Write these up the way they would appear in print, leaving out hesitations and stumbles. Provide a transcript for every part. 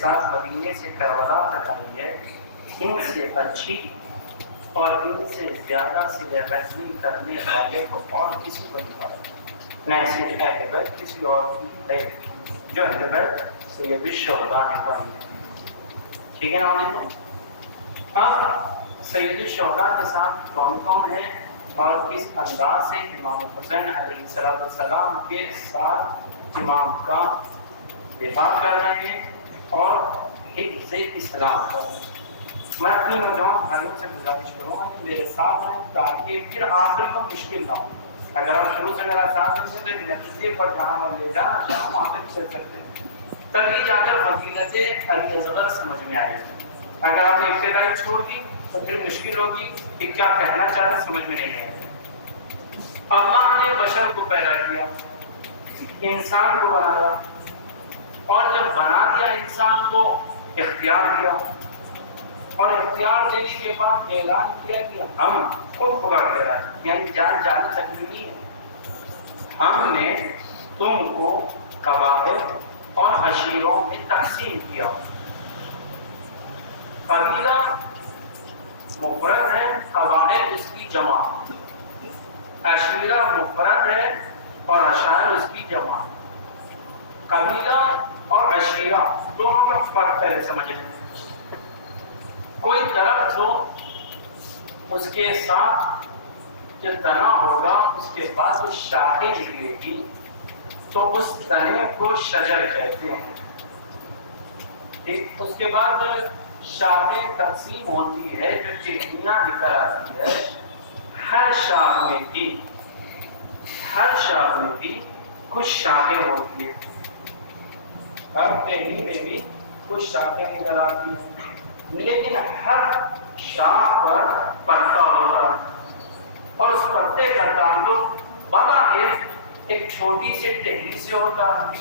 ساتھ مدینے سے کربلا تک آئی ہے، ان سے اچھی اور ان سے زیادہ صلہ رحمی کرنے والے کو اور کسی کو نہیں پاتا، نہ اس میں اہل بیت کسی اور کی ہے، جو اہل بیت سید الشہداء نے بنی، ٹھیک ہے نا؟ اب سید الشہداء کے ساتھ کون کون ہے اور کس انداز سے امام حسین علیہ السلام کے ساتھ امام کا دفاع کر رہے ہیں اور حفظ اسلام کر رہے ہیں۔ میں اپنی نوجوان بھائیوں سے گزارش کروں گا کہ میرے ساتھ ہیں تاکہ پھر آخر میں مشکل نہ ہو۔ اگر آپ شروع سے میرا ساتھ دیں تو نتیجے پر جہاں میں لے جانا چاہوں وہاں تک چل سکتے ہیں، تبھی جا کر فضیلت علی اصغر سمجھ میں آئے گی۔ اگر آپ نے ابتدائی چھوڑ دی تو پھر مشکل ہوگی کہ کیا کہنا چاہتے سمجھ میں نہیں آئے گا۔ اللہ نے بشر کو پیدا کیا، انسان کو بنایا، اور جب بنا دیا انسان کو اختیار دیا، اور اختیار دینے کے بعد اعلان کیا کہ ہم خود خدا کہہ رہا ہے، یعنی جان جانا تکمیلی ہے، ہم نے تم کو قبائل اور عشیروں میں تقسیم کیا۔ قبیلہ مفرد ہے، قبائل اس کی جمع، عشیرہ مفرد ہے اور عشائر اس کی جمع۔ قبیلہ اور عشیرہ دونوں کا فرق پہلے سمجھ لیں۔ کوئی درخت ہو، اس کے ساتھ جو تنا ہوگا اس کے بعد جو شاخیں نکلے گی تو اس تنے کو شجر کہتے ہیں، ٹھیک؟ اس کے بعد شاخیں تقسیم ہوتی ہے، جو ٹہنیاں نکل آتی ہے، ہر شاخ میں بھی کچھ شاخیں ہوتی ہیں، ہر ٹہنی میں بھی کچھ شاخیں نکل آتی ہیں، لیکن ہر شاخ پر پتا ہوتا ہے، اور اس پتے کا تعلق بظاہر ایک چھوٹی سی ٹہنی سے ہوتا ہے،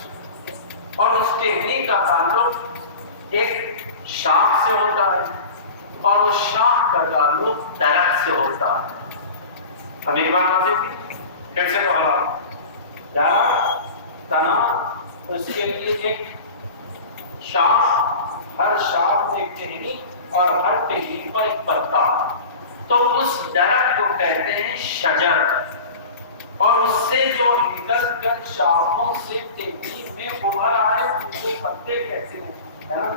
اور اس ٹہنی کا تعلق ایک شاخ سے ہوتا ہے، اور اس شاخ کا تعلق درخت سے ہوتا ہے۔ ہم ایک بار واضح کی پھر سے پکڑا، درخت تنا، اس کے لیے ایک شاخ، ہر شاخ ایک ٹہنی اور ہر ٹہنی پر ایک پتا، تو اس درخت کو کہتے ہیں شجر، اور اس سے جو نکل کر شاخوں سے ٹہنی میں ابھر آئے ان کو پتے کہتے ہیں، ہے نا؟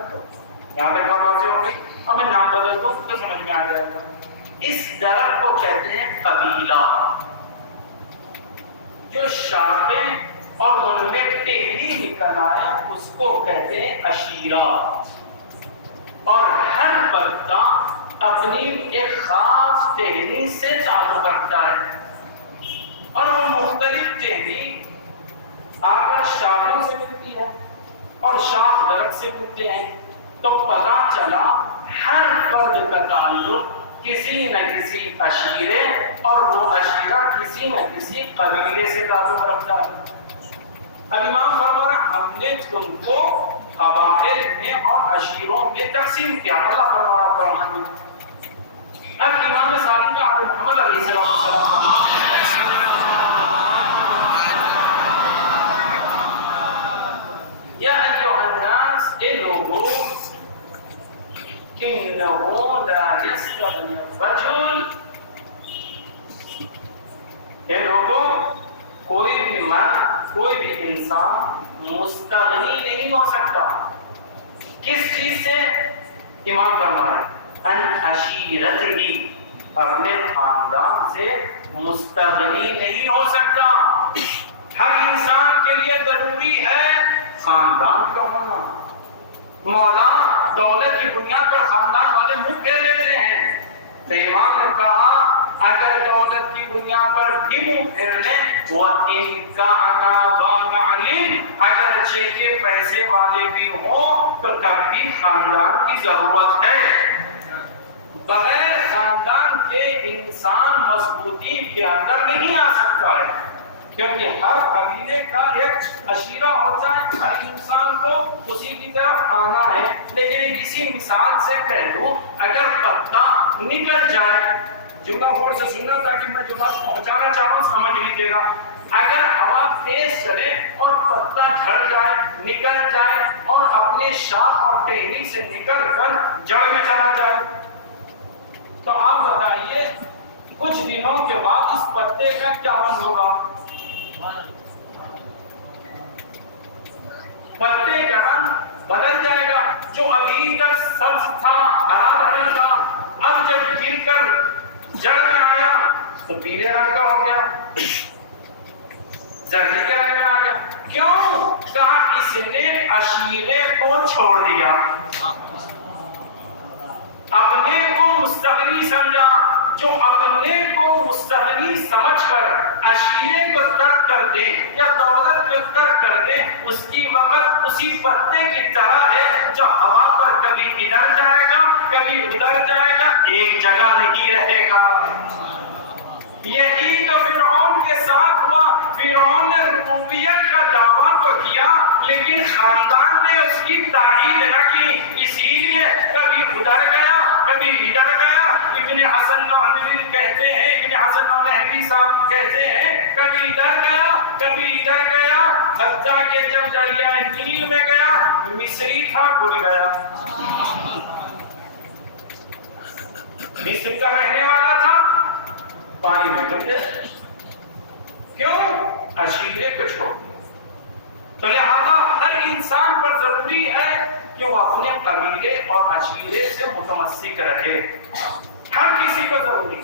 یہاں تک بات ہوگی، اب میں نام بدل دوں تو سمجھ میں آ جائے گا۔ اس درخت کو کہتے ہیں قبیلہ، جو شاخیں اور ان میں ٹہنی نکل آئے اس کو کہتے ہیں عشیرہ، اور ہر پتا اپنی ایک خاص ٹہنی سے تعلق رکھتا ہے، اور وہ مختلف ٹہنی آ کر شاخوں سے ملتی ہے اور شاخ درخت سے ملتے ہیں، تو پتا چلا ہر فرد کا تعلق کسی نہ کسی عشیرے اور وہ عشیرہ کسی نہ کسی قبیلے سے تعلق رکھتا ہے۔ اب امام فرمایا ہم نے تم کو قبائل میں اور عشیروں میں تقسیم کیا، اللہ فرمایا قرآن میں۔ اب امام صادق محمد علیہ السلام یا ایھا الناس، اے لوگوں، انہ لا یستغنی الرجل، اے لوگوں، کوئی بھی مرد، کوئی بھی انسان مستغنی نہیں ہو سکتا، کس چیز سے؟ امام فرما رہے ان عشیرتہ، اپنے خاندان سے مستغنی نہیں ہو سکتا۔ ہر انسان کے لیے ضروری ہے خاندان کا ہونا۔ مولا دولت کی بنیاد پر خاندان والے منہ پھیر لیتے ہیں، تو امام نے کہا اگر دولت کی بنیاد پر بھی منہ پھیر لیں، وَإِن كَانَ ذَا مَالٍ، اگر اچھے کے پیسے والے بھی ہوں تو تب بھی خاندان کی ضرورت ہے۔ بغیر خاندان کے انسان مضبوطی کے اندر نہیں آ سکتا ہے، کیونکہ ہر قبیلے کا ایک عشیرہ ہوتا ہے، ہر انسان کو اسی کی طرف آنا ہے۔ لیکن اسی مثال سے پہلو اگر پتا نکل جائے، جملہ غور سے سننا تاکہ میں جو بات پہنچانا چاہ رہا ہوں سمجھ لیجیے گا، اگر ہوا تیز چلے اور پتا جھڑ جائے، نکل جائے اور اپنے شاخ اور ٹہنی سے نکل کر جڑ میں چلا جائے. تو آپ بتائیے کچھ دنوں کے بعد اس پتے کا کیا حال ہوگا؟ پتے کا رنگ بدل جائے گا. جو ابھی تک سبز تھا، ہرا بھرا تھا، اب جب گر کر جڑ میں آیا تو پیلے رنگ کا ہو گیا، زردی کے رنگ میں آ گیا. کیوں؟ کہا اس نے عشیرے کو چھوڑ دیا، اپنے کو مستغنی سمجھا. جو اپنے کو مستغنی سمجھ کر عشیرے کو ترک کر دے یا دولت کو ترک کر دے، اس کی وقت اسی پتے کی طرح ہے جو ہوا پر کبھی ادھر جائے گا کبھی ادھر جائے گا، ایک جگہ نہیں رہے گا. یہی تو فرعون کے ساتھ ہوا. فرعون نے ربوبیت کا دعویٰ تو کیا لیکن خاندان نے اس کی تائید نہ کی، اسی لیے کبھی ادھر گیا کبھی ادھر گیا. ابن حسن نوحوی کہتے ہیں، ابن حسن نوحوی صاحب کہتے ہیں کبھی ادھر گیا کبھی ادھر گیا، حتیٰ کہ جب دریائے نیل میں گیا مصری تھا بھول گیا. مصر کا رہنے والا تھا، پانی میں گر گیا. کیوں؟ عشیرے کو چھوڑ. تو لہذا ہر انسان پر ضروری ہے کہ وہ اپنے قبیلے اور عشیرے سے متمسک رہے. ہر کسی کو ضروری.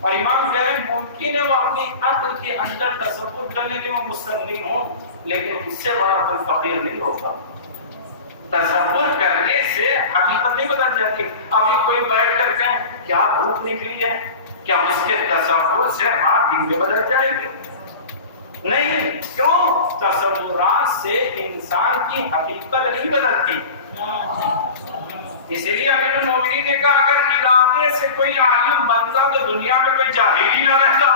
اور امام کہہ رہے ممکن ہے وہ اپنی عقل کے اندر تصور کر لے کہ وہ مسلم ہو، لیکن اس سے بڑا کوئی فقیر نہیں ہوگا. تصور کرنے سے حقیقت نہیں بدل جاتی. ابھی کوئی بیٹھ کر کہیں کیا بھوک نکلی ہے، کیا اس کے تصور سے بات دن میں بدل جائے گی؟ نہیں. کیوں؟ تصورات سے انسان کی حقیقت نہیں بدلتی. اسی لیے امیر المومنین نے کہا اگر علاقے سے کوئی عالم بنتا تو دنیا میں کوئی جاہل ہی نہ رہتا.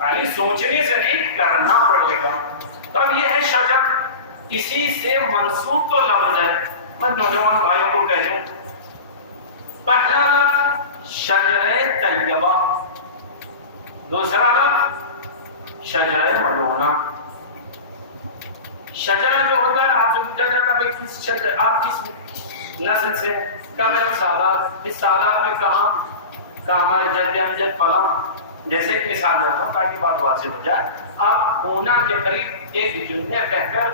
یعنی سوچنے سے نہیں، کرنا پڑے گا. تو اب یہ ہے شجر، اسی سے منسوب تو لفظ ہے. میں نوجوان بھائیوں کو کہہ دوں، پہلا لفظ شجر طیبہ، دوسرا لفظ شجر ملعونہ. شجر جو ہوتا ہے آپ کس نسل سے، کبھی سادات، اس سادات میں کہاں ہمارے جد امجد فلاں، جیسے کہ سادات ہو تاکہ بات واضح ہو جائے. آپ اونا کے قریب ایک جنیا کہہ کر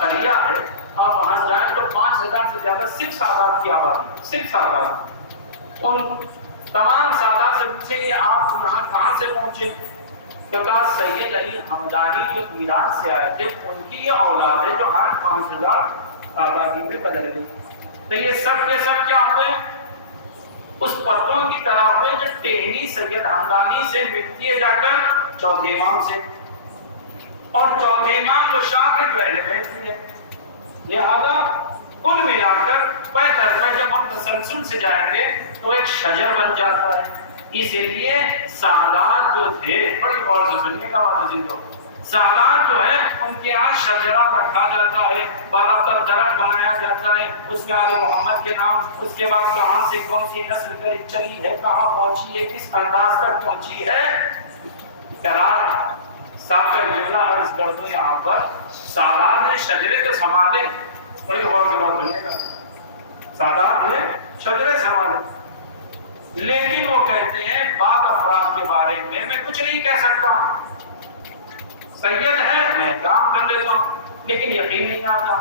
قریہ ہے، آپ وہاں جائیں تو 5000 سے زیادہ صرف سادات کی آبادی، صرف سادات. ان تمام سادات سے پوچھیں کہ آپ وہاں کہاں سے پہنچے؟ کہا سید علی حمدانی جو میراث سے آئے تھے ان کی یہ اولاد ہے جو ہر 5000 آبادی میں بدل گئی. تو یہ سب کے سب کیا ہوئے؟ اس پتوں کی طرح ہوئے جو ٹہنی سید حمدانی سے ملتی جا کر چوتھے امام سے، اور چوتھے امام تو شاگرد رہے ہیں. لہذا کل ملا کر پے در پے جب ہم تسلسل سے جائیں گے تو ایک شجر بن جاتا ہے. اسی لیے سادات جو تھے، بڑی غور سے سننے کا بات ہے، سادات جو ہے ان کے یہاں شجرہ رکھا جاتا ہے، بالا پر درخت بنایا جاتا ہے، اس میں آل محمد کے نام، اس کے بعد کہاں سے کون سی نسل کر چلی ہے، کہاں پہنچی ہے، کس انداز تک پہنچی ہے. قرار صاحب کا جملہ عرض کر دوں یہاں پر، سادات نے شجرے کو سنبھالے. بڑی غور سے بات سنیے گا، سادات نے شجرے سنبھالے، لیکن وہ کہتے ہیں بعض افراد کے بارے میں کچھ نہیں کہہ سکتا. سید ہے میں کام کر لیتا ہوں لیکن یقین نہیں آتا.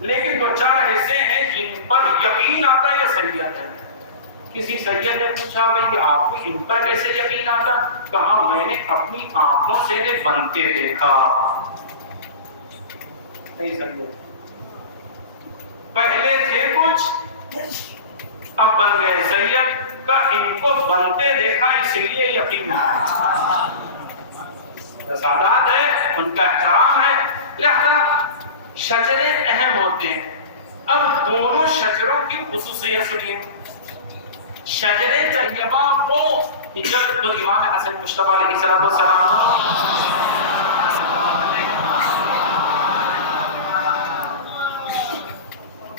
لیکن دو چار ایسے ہیں جن پر یقین آتا ہے یہ سید ہے. کسی سید نے پوچھا کہ آپ کو ان پر کیسے یقین آتا؟ کہا میں نے اپنی آنکھوں سے انہیں بنتے دیکھا. پہلے تھے کچھ، اب بن گئے سید کا، ان کو بنتے دیکھا اس لیے یقین آیا. سادات ہے، ان کا احترام ہے، لہذا شجرے اہم ہوتے ہیں. اب دونوں شجروں کی خصوصیت سنیے. شجر طیبہ وہ جب تو امام حسن مصطفیٰ علیہ السلام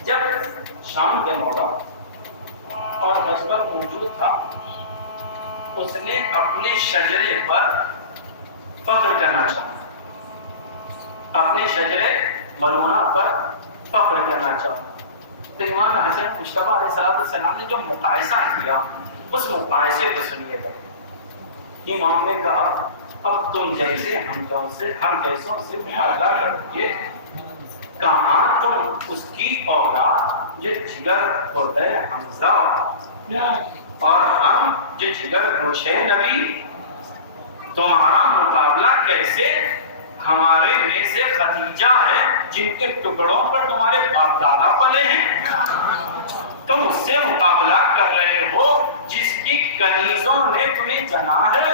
جب شام کے موقع اور مذہب موجود تھا، اس نے اپنے شجرے پر فخر کرنا چاہا، اپنے شجرے ملونہ پر فخر کرنا چاہوں. تو امام حسن مصطفیٰ علیہ السلام نے جو مقایسہ کیا اس مقایسے کو سنیے. امام نے کہا اب تم جیسے ہم جیسوں سے مقابلہ کرتے کہاں تم اس کی اولاد جو جگر ہوتے حمزہ اور ہم جو جگر روشے نبی تمہارا مقابلہ کیسے ہمارے میں سے خدیجہ ہے جن کے ٹکڑوں پر تمہارے باپ دادا پلے ہیں. تم اس سے مقابلہ کر رہے ہو جس کی کنیزوں نے تمہیں جنا ہے.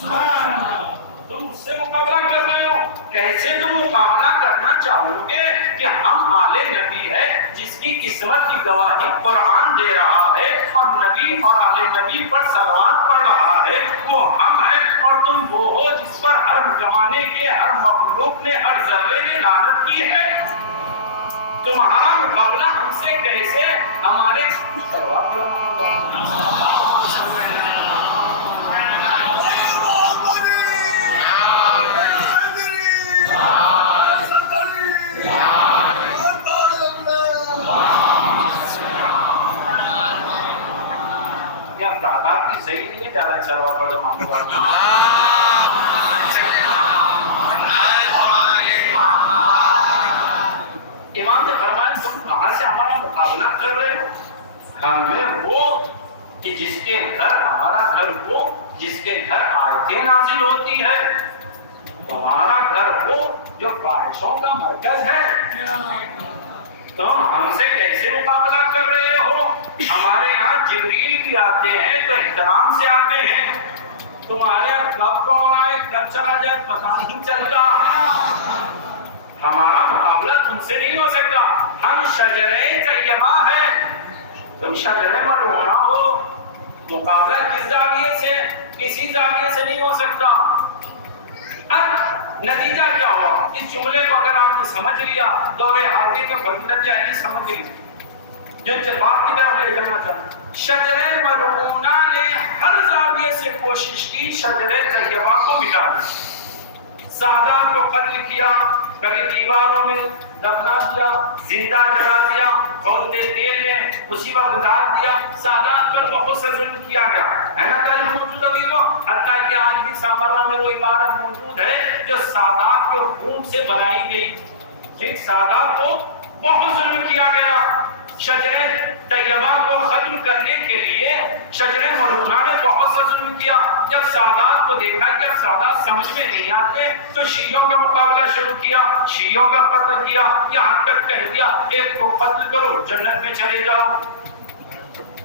تم اس سے مقابلہ کر رہے ہو. کیسے تم مقابلہ کرنا چاہو گے کہ ہم آل نبی ہے جس کی قسمت کی گواہی قرآن دے رہا ہے اور نبی اور آل نبی پر سلوات پڑھ رہا ہے وہ ہم ہیں اور تم وہ ہو جس پر ہر زمانے کے ہر مخلوق نے ہر ذرے نے لعنت کی ہے. تمہارا مقابلہ ہم سے کیسے ہمارے کا مرکز ہے. تو ہم سے کیسے مقابلہ کر رہے ہو؟ ہمارے یہاں جبریل بھی آتے ہیں تو احترام سے آتے ہیں. تمہارے یہاں کب کون آئے کب چلا جائے پتہ نہیں چلتا. ہمارا مقابلہ تم سے نہیں ہو سکتا. ہم شجرے طیبہ ہیں. تم شجرے ملعونہ ہو. مقابلہ کس زاویے سے؟ کسی زاویے سے نہیں ہو سکتا. اب نتیجہ کیا ہوا؟ اس جملے کو اگر آپ نے سمجھ لیا دور حاضر میں فضیلت یہی سمجھ لی جن سے بات کی طرف لے جانا چاہتا. شجرے ملعونہ نے ہر زاویے سے کوشش کی شجرے طیبہ کو مٹانے. سادات کو قتل کیا, کبھی دیواروں میں دفنا دیا, زندہ جلا دیا, کھولتے تیل میں اسی وقت ڈال دیا. سادات پر بہت سا ظلم کیا گیا ہے نا. کل موجود ہوئی لو حتیٰ کہ آج بھی سامرہ میں وہ عبارت موجود ہے جو سادات کے خون سے بنائی گئی. جن سادات کو بہت ظلم کیا گیا. شجرے طیبہ کو ختم کرنے کے لیے شجرے ملعونہ نے بہت سا ظلم کیا. جب سادات کو دیکھا کہ اب سادات سمجھ میں نہیں آتے تو شیعوں کا مقابلہ شروع کیا. شیعوں کا قتل کیا. یہاں تک کہہ دیا ایک کو قتل کرو جنت میں چلے جاؤ.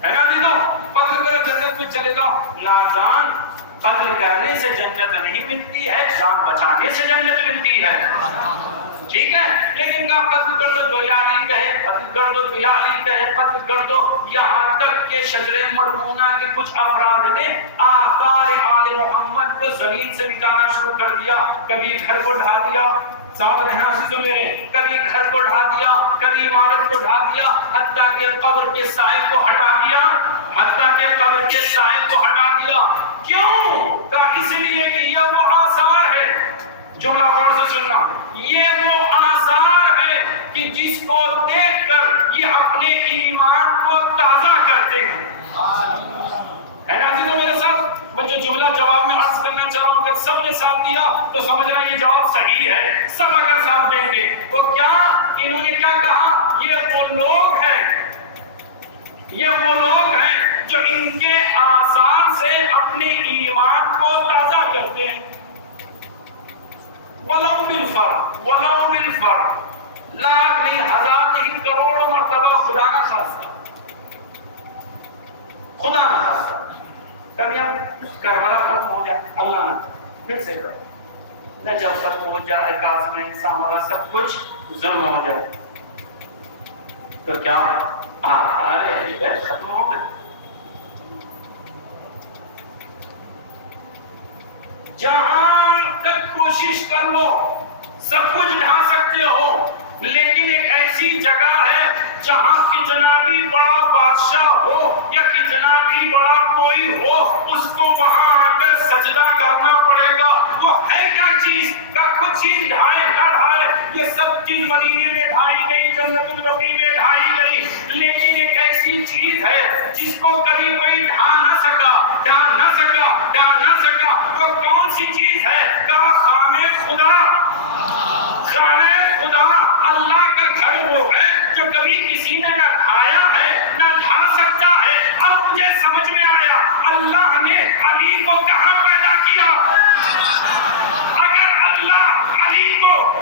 ہے نا دیدو, قتل کرو جنت میں چلے جاؤ. نادان قتل کرنے سے جنت نہیں ملتی ہے, جان بچانے سے جنت ملتی ہے. ٹھیک ہے, لیکن کا قتل کر دو تو یا علی کہے, قتل کر دو تو یا علی کہے, قتل کر دو. یہاں تک کہ شجرے ملعونہ کے کچھ افراد نے آثار آل محمد کو زمین سے مٹانا شروع کر دیا. کبھی گھر کو ڈھا دیا, ساتھ رہنا عزیزوں میرے, کبھی گھر کو ڈھا دیا, کبھی عمارت کو ڈھا دیا, حتیٰ کہ قبر کے سائے کو ہٹا دیا. حتیٰ کہ قبر کے سائے کو ہٹا دیا. کیوں؟ کہ اس لیے کہ یہ وہ آثار ہے. جملہ غور سے سننا, یہ وہ آثار ہے کہ جس کو دیکھ کر یہ اپنے ایمان کو تازہ کرتے ہیں. ہے نا عزیزوں میرے ساتھ, میں جو جملہ جواب میں عرض کرنا چاہ رہا ہوں, اگر سب نے ساتھ دیا تو سمجھ رہا یہ جواب صحیح ہے. سب اگر ساتھ دیں گے وہ کیا, انہوں نے کیا کہا, یہ وہ لوگ ہیں, یہ وہ لوگ ہیں جو ان کے آثار سے اپنے ایمان کو تازہ کرتے ہیں. ولو بالفرد, ولو بالفرد, لاکھ نہیں, ہزار نہیں, کروڑوں مرتبہ خدا کا خاصہ, خدا کا خاصہ. کبھی ہم کربلا ختم ہو جائے, اللہ نہ پھر سے کرو, نجف ختم ہو جائے, قاسمین سامرا سب کچھ ظلم ہو جائے تو کیا ارے ختم ہو گئے. جہاں تک کوشش کر لو سب کچھ ڈھا سکتے ہو, لیکن ایک ایسی جگہ ہے جہاں کتنا بھی بڑا بادشاہ ہو یا کتنا بھی بڑا کوئی ہو, اس کو وہاں آ کر سجدہ کرنا پڑے گا. وہ ہے کیا چیز کا کچھ چیز ڈھائے نہ ڈھائے, یہ سب چیز مدینے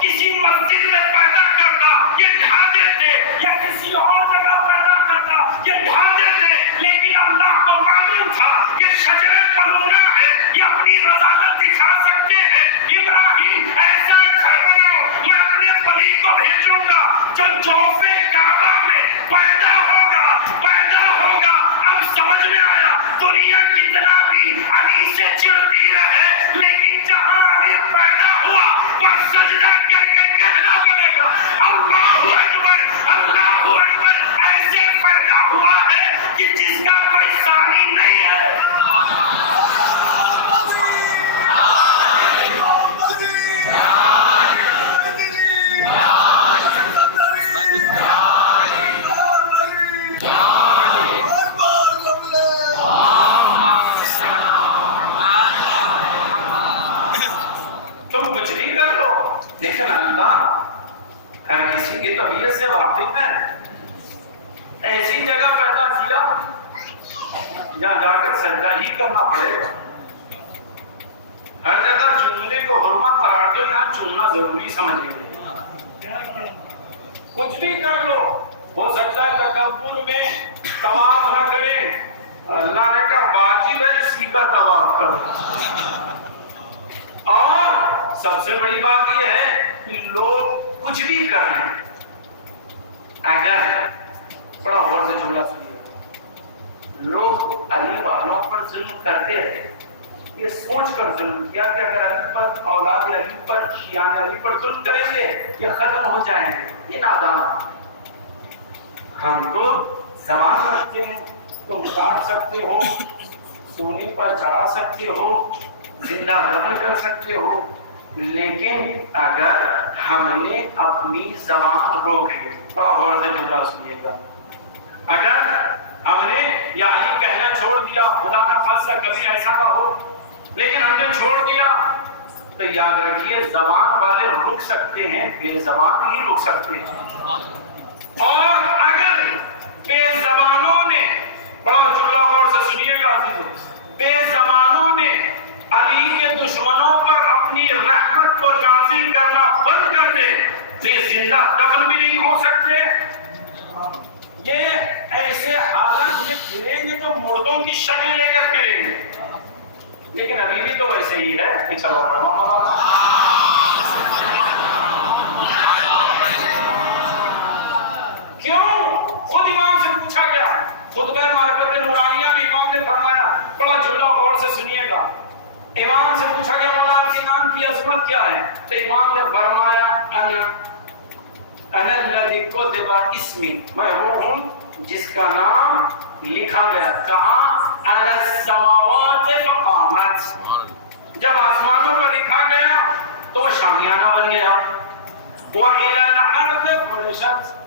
کسی مسجد میں پیدا کرتا یہ ڈھا دیتے، یا کسی اور جگہ پیدا کرتا یہ ڈھا دیتے، لیکن اللہ کو معلوم تھا یہ شجر ملعونہ ہے، یہ اپنی رضالت دکھا سکتے ہیں۔ ابراہیم ایسا گھر بناؤ، میں اپنے بلی کو بھیجوں گا جو جوفے کعبہ میں پیدا ہوگا۔ اب سمجھ میں آیا دنیا کتنا بھی علی سے چلتی رہے، لیکن جہاں علی پیدا ہوا بس سجدہ کر کے کہنا پڑے گا اللہ اکبر، اللہ اکبر۔ ایسے پیدا ہوا ہے کہ جس کا کوئی ثانی نہیں ہے۔ تم کچھ نہیں کر لو، لیکن اللہ ہر کسی کی طبیعت سے واقف ہے۔ ایسی جگہ پیدا کیا یا جا کر سجدہ ہی کرنا پڑے گا۔ ہر جگہ چننے کو حرمت قرار دو، یہاں چننا ضروری سمجھیے۔ کچھ بھی کر لو، وہ سجدہ تکبر میں طواف نہ کرے۔ اللہ نے کہا واجب ہے اسی کا طواف کرو۔ اور سب سے بڑی بات یہ ہے کہ لوگ کچھ بھی کریں، اگر بڑا غور سے جملہ سنیے، لوگ علی والوں پر ظلم کرتے ہیں، یہ سوچ کر ظلم کیا کہ اگر علی پر، اولاد علی پر، شیعان علی پر ظلم کریں گے یہ ختم ہو جائیں گے، یہ نادان۔ ہم تو زبان رکھتے ہیں، تم کاٹ سکتے ہو، سونے پر چڑھا سکتے ہو، زندہ دفن کر سکتے ہو، لیکن اگر ہم نے اپنی زبان روک لی، اور سے جملہ سنیے گا، اگر ہم نے یا علی کہنا چھوڑ دیا، خدا نہ خاصہ کبھی ایسا نہ ہو، لیکن ہم نے چھوڑ دیا، تو یاد رکھیے زبان والے رک سکتے ہیں، بے زبان نہیں رک سکتے۔ اور اگر بے زبانوں نے، بڑا جملہ غور سے سنیے گا عزیزو، بے زبانوں نے علی کے دشمنوں پر اپنی رحمت کو نازل کرنا بند کر دے تو یہ زندہ دفن بھی نہیں ہو سکتے۔ یہ ایسے حالت میں پھریں گے جو مردوں کی شکل لے کر پھریں گے، لیکن ابھی بھی تو ویسے ہی ہے۔ کیوں؟ خود امام سے پوچھا گیا، خطبہ معرفت نورانیہ میں امام نے فرمایا، بڑا جملہ غور سے سنیے گا، امام سے پوچھا گیا مولا آپ کے نام کی عظمت کیا ہے؟ تو امام نے فرمایا انا الذی کتب اسمی، میں وہ ہوں جس کا نام لکھا گیا، کہاں علی السماوات فقامت، جب آسمانوں پر لکھا گیا تو وہ شامیانہ بن گیا، وَإِلَى الْأَرْضِ فُرِشَتْ،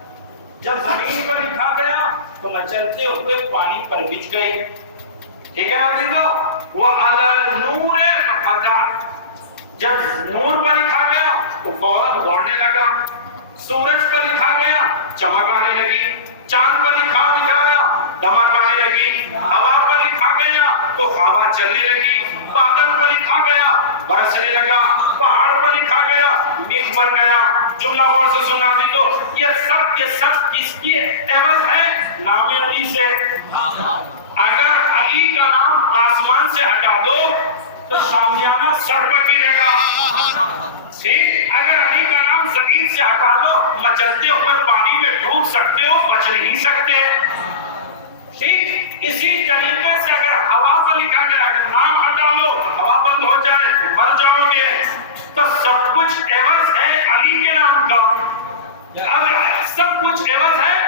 جب زمین پر لکھا گیا تو مچلتے ہوئے پانی پر بچھ گئی، ٹھیک ہے نا دیکھو، وَعَلَى النُّورِ فَقَطَعَ، جب نور پر لکھا گیا تو فوراً دوڑنے لگا، سورج پر لکھا گیا چمک آنے لگی، چاند پر لکھا گیا دمک آنے لگی، ہوا پر لکھا گیا تو ہوا چلنے لگی، بادل پر لکھا گیا برسنے لگا، پہاڑ پر لکھا گیا میغ بن گیا۔ جملہ غور سے سنا دی تو یہ سب کس کی عوض ہے؟ نام علی سے۔ اگر علی کا نام آسمان سے ہٹا دو تو شامیانہ سر پر گرے گا، اگر علی کا نام زمین سے ہٹا دو مچلتے ہوئے پانی میں ڈوب سکتے ہو، بچ نہیں سکتے۔ ٹھیک اسی طریقے سے اگر ہوا پر لکھا گیا اگر نام ہٹا لو ہوا بند ہو جائے تو مر جاؤ گے، تو سب کچھ عوض ہے علی کے نام کا، اب سب کچھ عوض ہے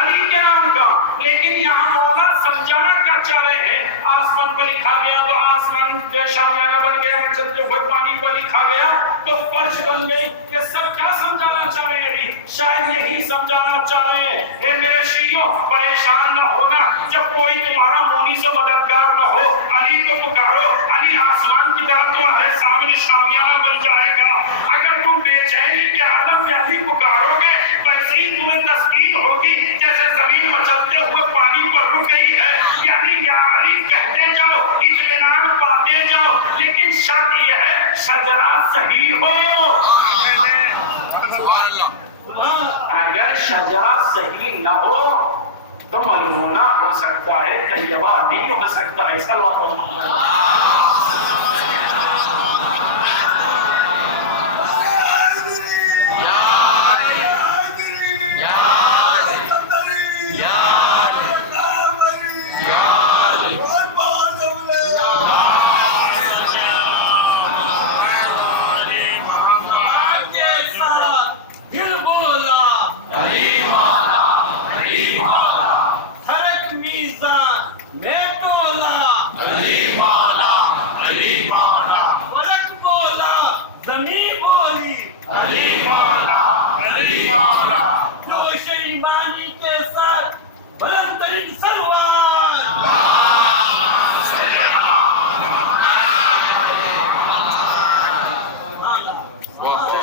علی کے نام کا، لیکن یہاں مولا سمجھانا کیا چاہ رہے ہیں؟ آسمان پر لکھا گیا تو آسمان کے شامیانہ بن گیا، مچلتے ہوئے پانی پر لکھا گیا تو فرش بن گئی، یہ سب کیا سمجھانا چاہ رہے ہیں؟ شاید یہی سمجھانا چاہ رہے ہیں اے میرے شیعوں پریشان نہ ہونا، جب کوئی تمہارا مونی سے مددگار نہ ہو، علی کو پکارو، علی آسمان کی طرف تمہارے سامنے شامیانہ بن جائے گا۔ اگر تم بے چینی کے عالم میں علی پکارو گے ویسے ہی تمہیں تسکین ہوگی جیسے زمین مچلتے ہوئے پانی پر رک گئی ہے، یعنی یا علی کہتے جاؤ، اطمینان پاتے جاؤ، لیکن شرط یہ ہے شجرات صحیح ہو۔ اگر شجرہ صحیح نہ ہو تو ملعونہ ہو سکتا ہے، طیبہ نہیں ہو سکتا ہے. صلی اللہ علیہ وسلم.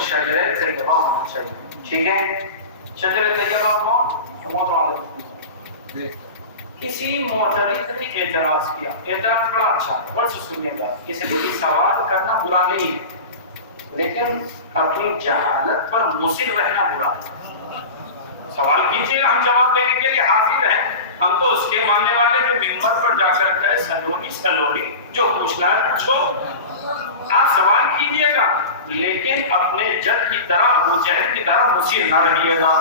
شجرہ طیبہ ہونا چاہیے. ٹھیک ہے. شجرہ طیبہ کون؟ موت. کسی معترض نے اعتراض کیا. اعتراض بڑا اچھا ہے، بڑا سنیے گا. اس لیے سوال کرنا برا نہیں ہے، لیکن اپنی جہالت پر مصر رہنا برا ہے. سوال کیجیے، ہم جواب دینے کے لیے حاضر ہیں. ہم تو اس کے ماننے والے جو ممبر پر جا کر کہے سلونی جو پوچھنا ہے پوچھو. آپ سوال کیجیے گا، لیکن اپنے جد کی طرح ابو جہل کی طرح مصر نہ رہیے گا.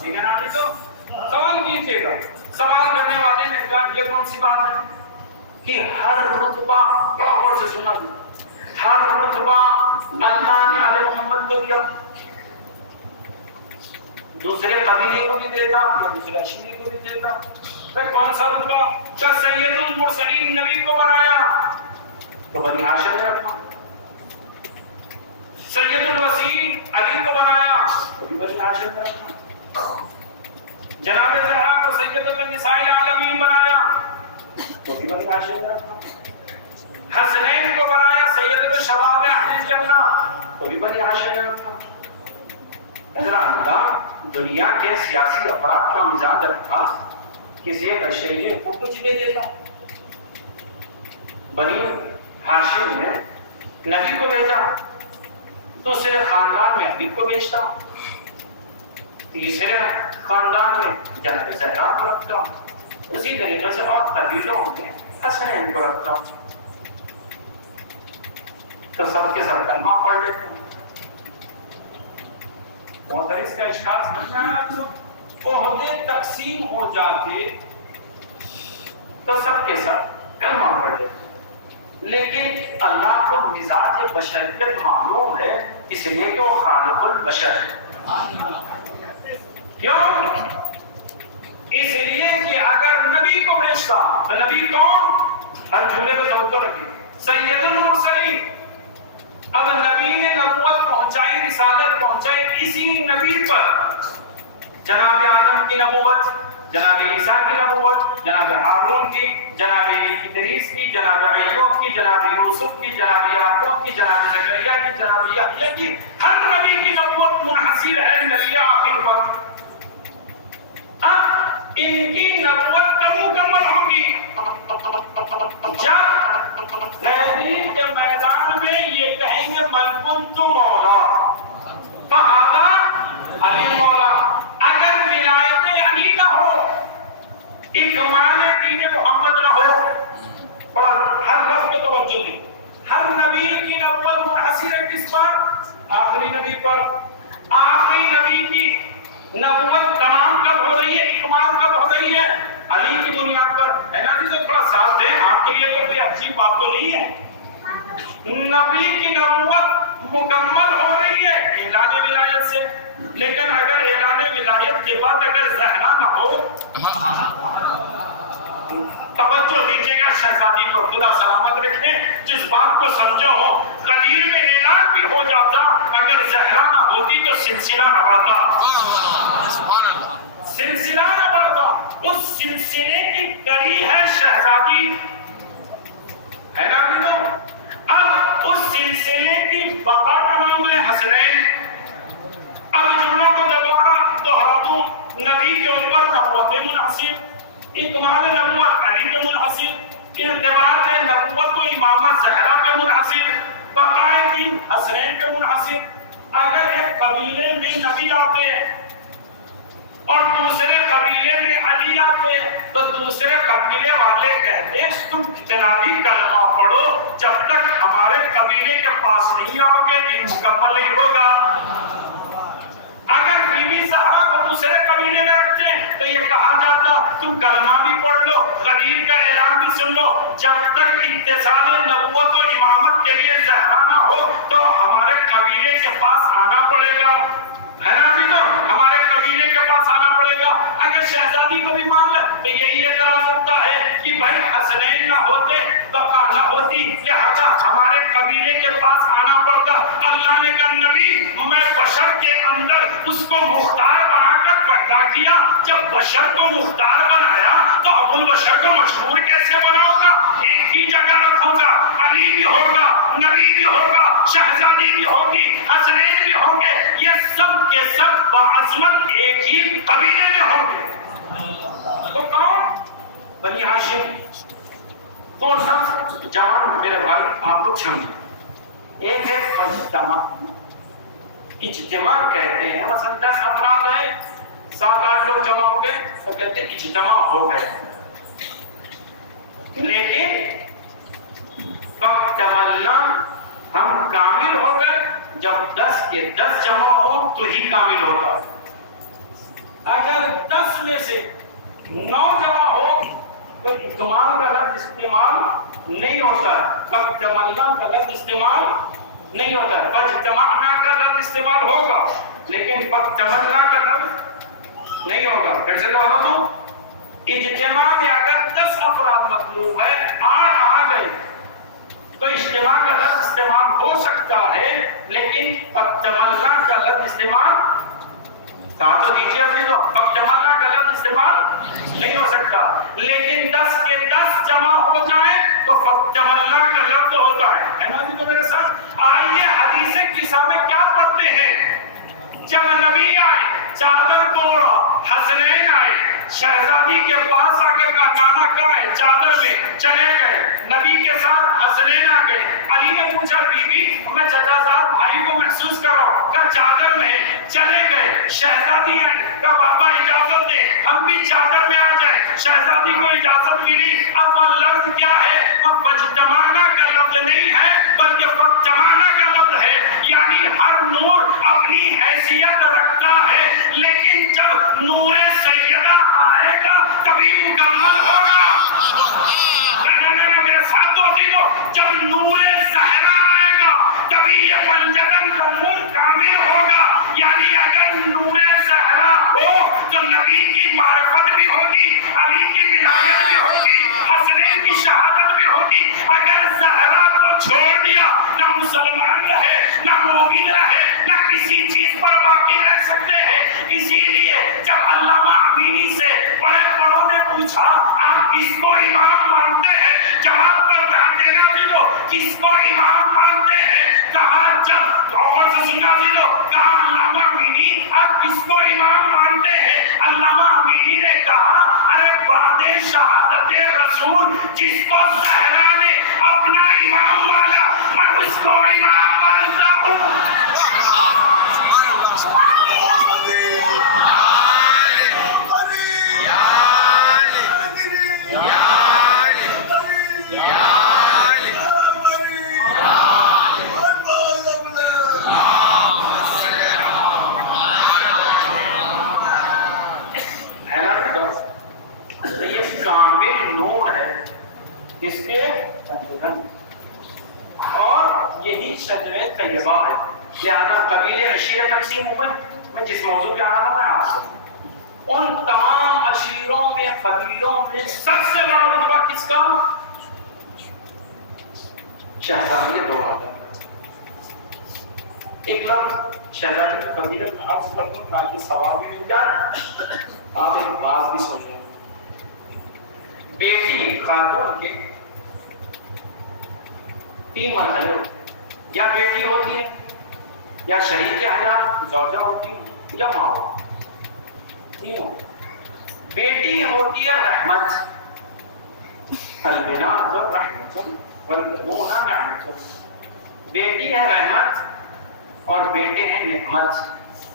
ٹھیک ہے نا؟ تو سوال کیجیے گا. سوال کرنے والے نے کہا یہ کون سی بات ہے کہ ہر رتبہ، اور سے سنا، ہر رتبہ اللہ نے علیہ محمد کو دیا، دوسرے قبیلے کو بھی دیتا یا دوسرے عشیرے کو بھی دیتا. پھر کون سا رتبہ؟ کیا سید المرسلین نبی کو بنایا تو بنی ہاشم نے رکھا. سید الوسیع علی کو بنایا تو بھی بنی ہاشم نے رکھا. جناب زہرا کو سید النساء العالمین بنایا تو بھی بنی ہاشم نے رکھا. حسنین کو بنایا سید شباب اہل جنہ تو بھی بنی ہاشم نے رکھا. حضرت اللہ دنیا کے سیاسی افراد کا مزاج رکھا، کسی ایک عشیرے کو کچھ نہیں دیتا. بنی ہاشم نے نبی کو بھیجا، دوسرے خاندان میں حبیب کو بھیجتا، تیسرے خاندان میں جناب زہرا کو رکھتا، اسی طریقے سے اور قبیلوں میں حسنین کو رکھتا. تو سب کے سب کلمہ پڑھ لیتے. معترض کا اشکال سمجھنا ہے. تو عہدے تقسیم ہو جاتے تو سب کے سب کلمہ پڑھ لیتے، لیکن اللہ کو مزاج بشریت معلوم ہے، اس لیے کہ وہ خالق البشر ہے. کیوں؟ اس لیے کہ اگر نبی کو بھیجتا تو نبی کون؟ ہر جملے کو توجہ رکھیں. سید المرسلین. اب نبی نے نبوت پہنچائی، رسالت پہنچائی اسی نبی پر. جناب آدم کی نبوت، جناب عیسیٰ کی نبوت، جناب ہارون کی، جناب ادریس کی، جناب ایوب کی، جناب یوسف کی، جناب یعقوب کی، جناب زکریا کی، جناب یحییٰ کی. ہر نبی کی نبوت منحصر ہے نبی آخر پر. اب ان کی نبوت کب مکمل ہوگی؟ جب تحریر کے میدان میں یہ کہیں گے من کنت مولا فہذا علی مولا. اگر ولایت علی کا ہو، اکمال دین محمد نہ ہو، اور ہر لفظ کی توجہ دیں، ہر نبی کی اجتماع کہتے ہیں. مثلا 10 افراد ہیں، 7-8 لوگ جمع ہو گئے تو کہتے ہیں اجتماع ہو گئے. لیکن فاکتملنا ہم کامل ہو گئے جب 10 کے 10 جمع ہو تو ہی کامل ہوگا. اگر 10 میں سے 9 جمع ہو تو اجتماع کا لفظ استعمال نہیں ہوتا. فاکتملنا کا لفظ استعمال نہیں ہوتا. فاجتمعنا کا لفظ استعمال ہوگا لیکن فاکتملنا کا لفظ نہیں ہوگا. پھر سے بولو تو اجتماع میں اگر 10 افراد مطلوب ہے، 8 آ گئے تو اجتماع کا لفظ استعمال ہو سکتا ہے لیکن فاکتملنا کا لفظ استعمال تو دیجیے اپنے تو فاکتملنا کا لفظ استعمال نہیں ہو سکتا. لیکن 10 کے 10 جمع ہو جائیں تو فاکتملنا کا لفظ ہوتا ہے نا جی. تو میرے ساتھ آئیے حدیث قصہ میں کیا پڑھتے ہیں. جب نبی آئے چادر کو اوڑھا، حسنین آئے شہزادی کے پاس آ کے کہا نانا کہاں ہے؟ چادر میں. چلے گئے نبی کے ساتھ حسنین آ گئے. علی نے پوچھا بی بی میں چچا صاحب بھائی کو محسوس کرو، کہا چادر میں ہے. چلے گئے شہزادی آئی، کہا بابا اجازت دے ہم بھی چادر میں آ جائیں. شہزادی کو اجازت ملی. اب لفظ کیا ہے؟ اب فاجتمعنا کا لفظ نہیں ہے بلکہ فاکتمعنا کا لفظ ہے. یعنی ہر نور اپنی حیثیت رکھتا ہے لیکن جب نور سیدہ آئے گا تبھی مکمل ہوگا. میرے ساتھ تو جب نور زہرا آئے گا تبھی یہ منجدن کا نور کامل ہوگا. یعنی اگر نور زہرا ہو تو نبی کی معرفت بھی ہوگی، علی کی ولایت بھی ہوگی، حسنین کی شہادت بھی ہوگی. اگر زہرا کو چھوڑ دیا نہ مسلمان رہے نہ مومن رہے نہ کسی چیز پر باقی رہ سکتے ہیں. اسی لیے جب علامہ امینی سے بڑے بڑوں نے پوچھا آپ کس کو امام مانتے ہیں، جواب پر دھیان دینا بھی دو، کس کو امام مانتے ہیں. کہا جب غور سے سننا بھی دو، کہا علامہ امینی آپ کس کو امام مانتے ہیں. علامہ امینی نے کہا ارے بعد شہادت رسول جس کو زہرا نے اپنا امام مانا میں اس کو امام مانتا ہوں. لہذا قبیلے عشیرے تقسیم ہوئے. میں جس موضوع پہ آنا تھا میں آپ سے ان تمام عشیروں میں قبیلوں میں سب سے بڑا رتبہ کس کا؟ شہزادی کے 2 ماتا. ایک لفظ شہزادی کے قبیلے میں عرض کر دوں تاکہ ثواب بھی مل جائے. آپ ایک بات بھی سنیے. بیٹی خاتون کے 3 مرحلے یا بیٹی ہوتی ہے یا شریک حیات زوجہ ہوتی ہے یا ماں ہوتی ہے. بیٹی ہوتی ہے رحمت، البنات رحمت والبنون نعمت. بیٹی ہے رحمت اور بیٹے ہیں نعمت.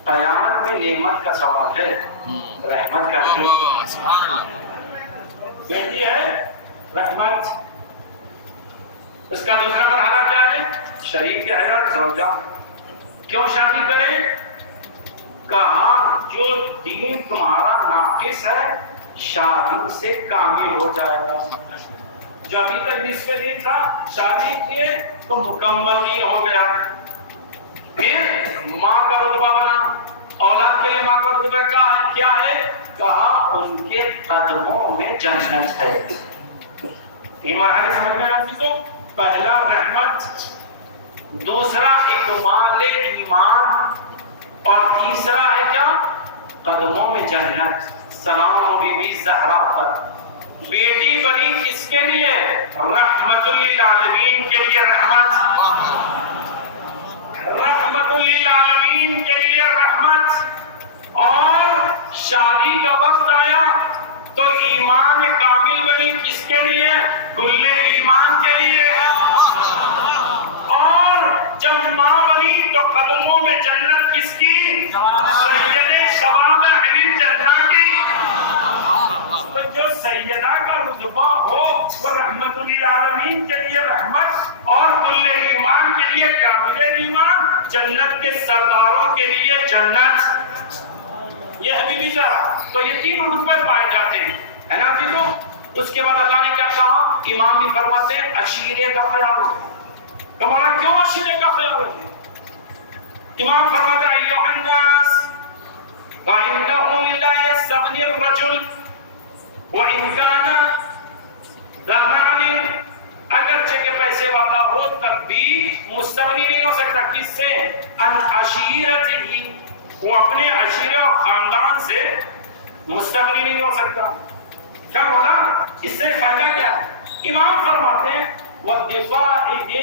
قیامت میں نعمت کا سوال ہے، رحمت کا نہیں. سبحان اللہ. بیٹی ہے رحمت. اس کا دوسرا مرحلہ کیا ہے؟ شریک حیات زوجہ. کیوں شادی کرے؟ کہا جو دین تمہارا ناقص ہے شادی سے کامل ہو جائے گا. جو ابھی تک جس پہ دین تھا شادی کیے تو مکمل دین ہو گیا. پھر ماں کا رتبہ بنا. اولاد کے لیے ماں کا رتبہ کیا ہے؟ کہا ان کے قدموں میں جنت ہے. 3 مرحلے سمجھ میں آتی. تو پہلا رحمت، دوسرا اکمال ایمان اور تیسرا ہے کیا؟ قدموں میں جنت. سلام بی بی زہرا پر. بیٹی بنی کس کے لیے؟ رحمت للعالمین کے لیے رحمت. رحمت للعالمین کے لیے رحمت. اور شادی کا وقت آیا تو ایمان کامل بنی کس کے لیے؟ کل ایمان کے لیے. اور جب ماں بنی تو قدموں میں جنت کس جنت، یہ حبیبی ذرا تو یہ تین رتبے پائے جاتے ہیں، ہے نا جی؟ تو اس کے بعد اللہ نے کیا کہا؟ امام بھی فرماتے ہیں عشیرے کا خیال رکھو۔ تمہارا کیوں عشیرے کا خیال رکھے؟ امام فرماتا ہے ایھا الناس فإنه لا يستغني الرجل وإن كان ذا مال، اگرچہ کہ پیسے والا ہو تب بھی مستغنی نہیں ہو سکتا کس سے؟ ان عشیرتہ، وہ اپنے عشیرے اور خاندان سے مستغنی نہیں ہو سکتا۔ کیا بولا؟ اس سے فائدہ کیا ہے؟ امام فرماتے ہیں وَدِفَاعِهِمْ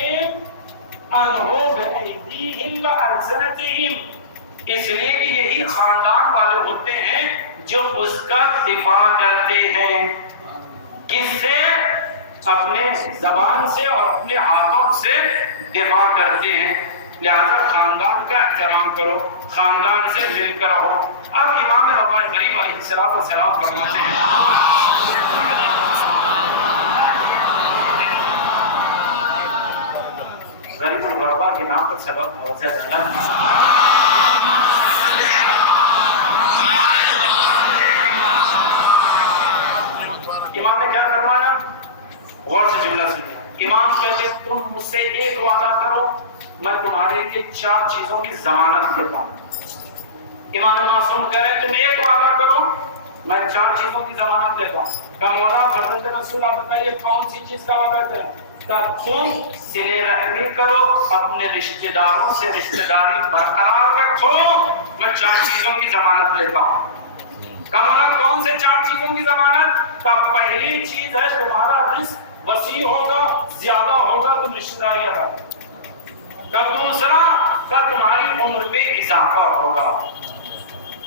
عَنْهُ بِأَيْدِيهِمْ وَأَلْسِنَتِهِمْ، اس لیے کہ یہی خاندان والے ہوتے ہیں جو اس کا دفاع کرتے ہیں، کس سے؟ اپنے زبان سے اور اپنے ہاتھوں سے دفاع کرتے ہیں۔ لہذا خاندان کا احترام کرو، خاندان سے مل کر رہو۔ اب امام ربانی کریم علیہ السلام فرماتے ہیں غریب الغربا کے نام پر سبب آواز امام نے کیا فرمایا؟ غور سے جملہ سنیے۔ امام کہتے تم مجھ سے ایک وعدہ کرو، میں تمہارے لیے 4 چیزوں کی ضمانت دیتا ہوں۔ امام معصوم کہہ رہے تم ایک وعدہ کرو، میں 4 چیزوں کی ضمانت دیتا ہوں۔ کہ مولا فرزند رسول اللہ بتائیے کون سی چیز کا وعدہ کریں؟ کہ تم صلہ رحمی کرو، اپنے رشتہ داروں سے رشتہ داری برقرار رکھو، میں 4 چیزوں کی ضمانت لیتا ہوں۔ کہا کون سے 4 چیزوں کی ضمانت؟ کہ پہلی چیز ہے تمہارا رزق وسیع ہوگا، زیادہ ہوگا، تم رشتہ داری رکھو۔ کہ دوسرا کہ تمہاری عمر میں اضافہ ہوگا۔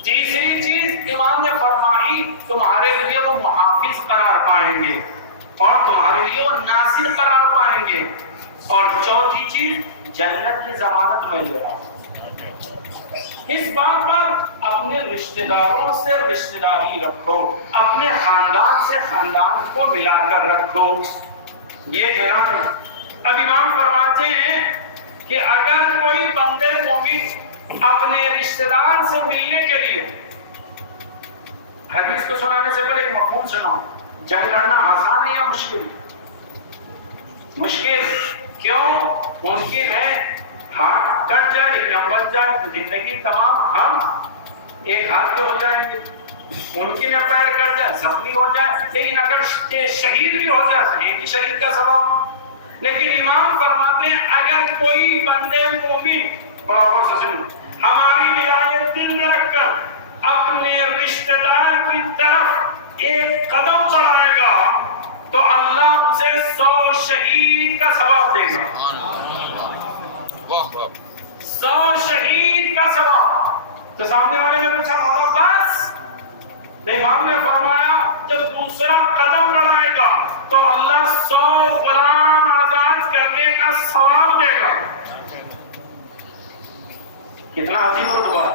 تیسری چیز امام نے فرمائی تمہارے لیے وہ محافظ قرار پائیں گے اور تمہارے لیے وہ ناصر قرار پائیں گے، اور چوتھی چیز جنت کی ضمانت میں لے رہا ہوں۔ اس بات پر اپنے رشتہ داروں سے رشتہ داری رکھو، اپنے خاندان سے خاندان کو ملا کر رکھو۔ یہ جناب اب امام فرماتے ہیں کہ اگر کوئی بندے مومن اپنے رشتہ دار سے ملنے کے لیے، حدیث کو سنانے سے پہلے ایک مفہوم سناؤ، جنگ لڑنا آسان ہے یا مشکل؟ مشکل کیوں؟ ممکن ہے ہاتھ کٹ جائے، ایک دم بچ جائے تو زندگی تمام ہم ایک ہاتھ کے ہو جائیں گے، ممکن ہے پیر کٹ جائے، زخمی ہو جائے، لیکن اگر شہید بھی ہو جائے تو ایک ہی شہید کا سبب۔ لیکن امام فرماتے ہیں اگر کوئی بندے مومن بڑا غور سے سنو، ہماری ولایت دل میں رکھ کر اپنے رشتہ دار کی طرف ایک قدم چڑھائے گا تو اللہ اسے 100 شہید کا ثواب دے گا۔ 100 شہید کا ثواب۔ تو سامنے والے نے پوچھا مولا بس؟ امام نے فرمایا جب دوسرا قدم بڑھائے گا تو اللہ 100 غلام آزاد کرنے کا ثواب دے گا۔ کتنا عظیم رتبہ ہے۔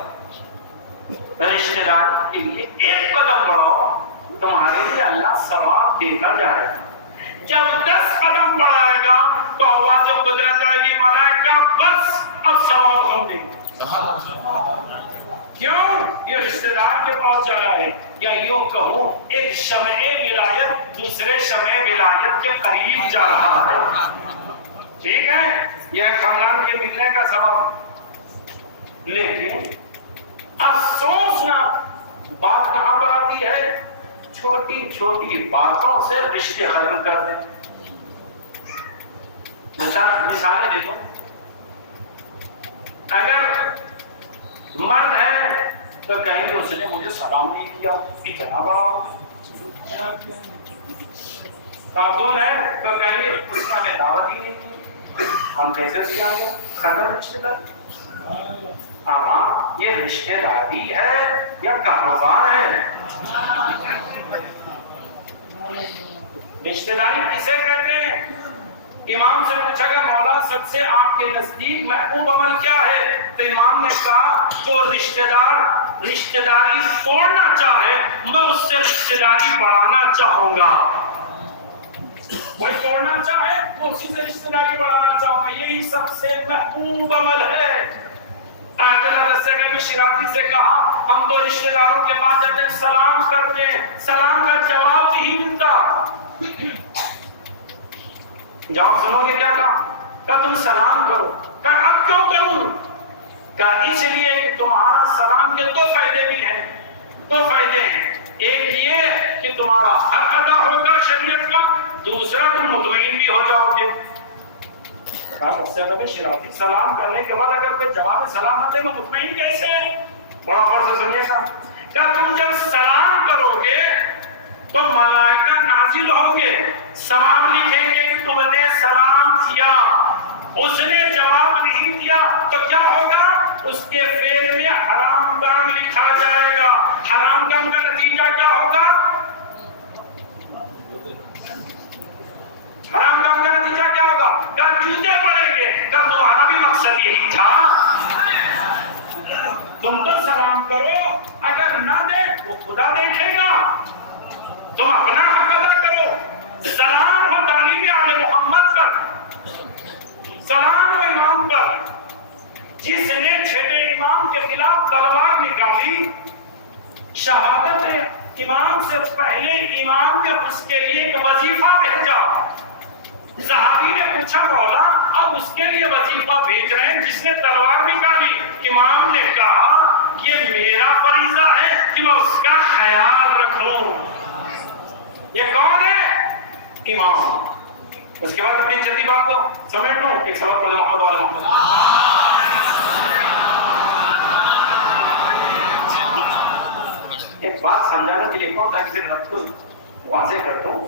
رشتہ دار کے لیے ایک قدم بڑھاؤ، تمہارے لیے اللہ ثواب دیتا جائے گا۔ جب 10 قدم بڑھائے گا تو آواز قدرت علی ملائکہ بس اب ثواب ہم دیں گے۔ کیوں؟ یہ رشتہ دار کے پاس جا رہا ہے، یا یوں کہوں ایک شمع ولایت دوسرے شمع ولایت کے قریب جا رہا ہے۔ ٹھیک ہے، یہ خاندان کے ملنے کا ثواب۔ لیکن افسوس نہ بات کہاں پر آتی ہے؟ چھوٹی چھوٹی باتوں سے رشتے ختم کر دیں۔ مثالیں دے دوں، اگر مرد ہے تو کہیں اس نے مجھے سلام نہیں کیا، اتنا بڑا ہوگا۔ خاتون ہے تو کہیں اس کا نے دعوت ہی نہیں کی، ہم کیسے اس کے آگے ختم رشتے دار؟ یہ رشتہ داری ہے یا کاروبار ہے؟ رشتہ داری کسے کہتے ہیں؟ امام سے پوچھا گیا مولا سب سے آپ کے نزدیک محبوب عمل کیا ہے؟ تو امام نے کہا جو رشتہ دار رشتہ داری توڑنا چاہے میں اس سے رشتہ داری بڑھانا چاہوں گا۔ کوئی توڑنا چاہے تو اسی سے رشتہ داری بڑھانا چاہوں گا، یہی سب سے محبوب عمل ہے۔ آیت اللہ رسے کے بھی شراطی تو رشتے داروں کے پاس جاتے ہیں، سلام کرتے ہیں، سلام کا جواب نہیں ملتا. جواب سنو گے کیا کہا؟ کہ تم سلام کرو. کہ اب کیوں کروں؟ کہ اس لیے کہ تمہارا سلام کے دو فائدے بھی ہیں. دو فائدے ہیں. ایک یہ کہ تمہارا حق ادا ہوگا شریعت کا، دوسرا تم مطمئن بھی ہو جاؤ گے. سلام کرنے کے بعد اگر کوئی جواب سلام نہ دے تو مطمئن کیسے ہے؟ وہاں پر سے سنیے گا کہ تم جب سلام کرو گے تو ملائکہ نازل ہوں گے، ثواب لکھیں گے کہ تم نے سلام کیا. اس نے جواب نہیں دیا تو کیا ہوگا؟ اس کے فعل میں حرام کام لکھا جائے گا. حرام کام کا نتیجہ کیا ہوگا؟ حرام کام کا نتیجہ کیا ہوگا؟ کہ جوتے پڑیں گے. کہ تمہارا بھی مقصد یہی تھا. تم تو سلام کرو، اگر نہ دے وہ خدا دیکھے گا. تم اپنا حق ادا کرو. سلام ہو تعلیم آل محمد پر، سلام ہو امام پر. جس نے چھٹے امام کے خلاف تلوار نکالی، شہادت امام سے پہلے امام نے اس کے لیے ایک وظیفہ بھیجا. صحابی نے پوچھا مولا اب اس کے لیے وظیفہ بھیج رہے ہیں جس نے تلوار نکالی. امام نے کہا یہ میرا فریضہ ہے کہ میں اس کا خیال رکھوں. یہ کون ہے؟ امام. اس کے بعد اپنی جلدی بات کو سمیٹ لوں. ایک سبق پڑھے محمد والے محمد. ایک بات سمجھانے کے لیے کون تاکہ رب کو واضح کرتا ہوں.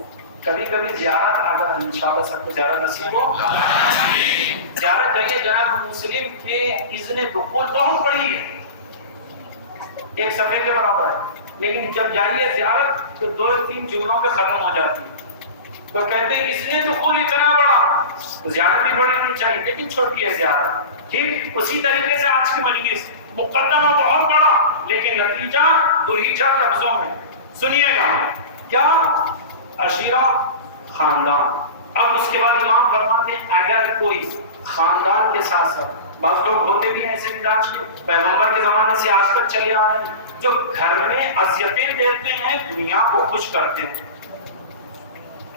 کبھی کبھی زیارت اگر انشاءاللہ سب کو زیارت نصیب ہو، زیارت جائیے. جناب مسلم کے اذن دخول بہت بڑی ہے، ایک صفحے کے برابر ہے. لیکن جب جائیے زیارت تو 2-3 جملوں پہ ختم ہو جاتی ہے. تو کہتے ہیں اذن دخول اتنا بڑا، زیارت بھی بڑی ہونی چاہیے لیکن چھوٹی ہے زیارت. ٹھیک اسی طریقے سے آج کی مجلس مقدمہ بہت بڑا لیکن نتیجہ وہی 4 لفظوں میں. سنیے گا کیا؟ عشیرہ، خاندان. اب اس کے بعد امام فرماتے ہیں اگر کوئی خاندان کے ساتھ ساتھ، بعض لوگ ہوتے بھی ایسے مزاج کے پیغمبر کے زمانے سے آج تک چلے آ رہے ہیں، جو گھر میں اذیتیں دیتے ہیں دنیا کو خوش کرتے ہیں.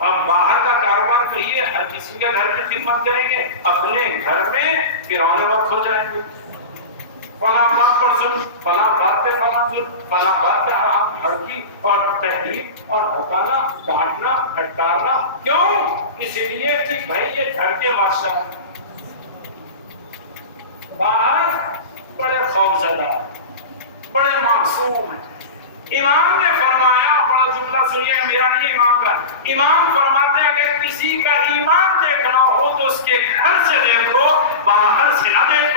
اب باہر کا کاروبار کریے، ہر کسی کے گھر کی خدمت کریں گے، اپنے گھر میں فرعون وقت ہو جائیں گے. فلاں بات پر سن، فلاں بات پہ فلاں سن، فلاں بات پہ ہڑکی اور تحریف اور بھکانا، ڈانٹنا، پھٹکارنا. کیوں؟ اس لیے کہ بھائی یہ گھر کے بادشاہ ہیں. باہر بڑے خوفزدہ، بڑے معصوم ہیں. امام نے فرمایا، بڑا جملہ سنیے میرا نہیں امام کا. امام فرماتے ہیں اگر کسی کا ایمان دیکھنا ہو تو اس کے گھر سے دیکھو، باہر سے نہ دیکھو.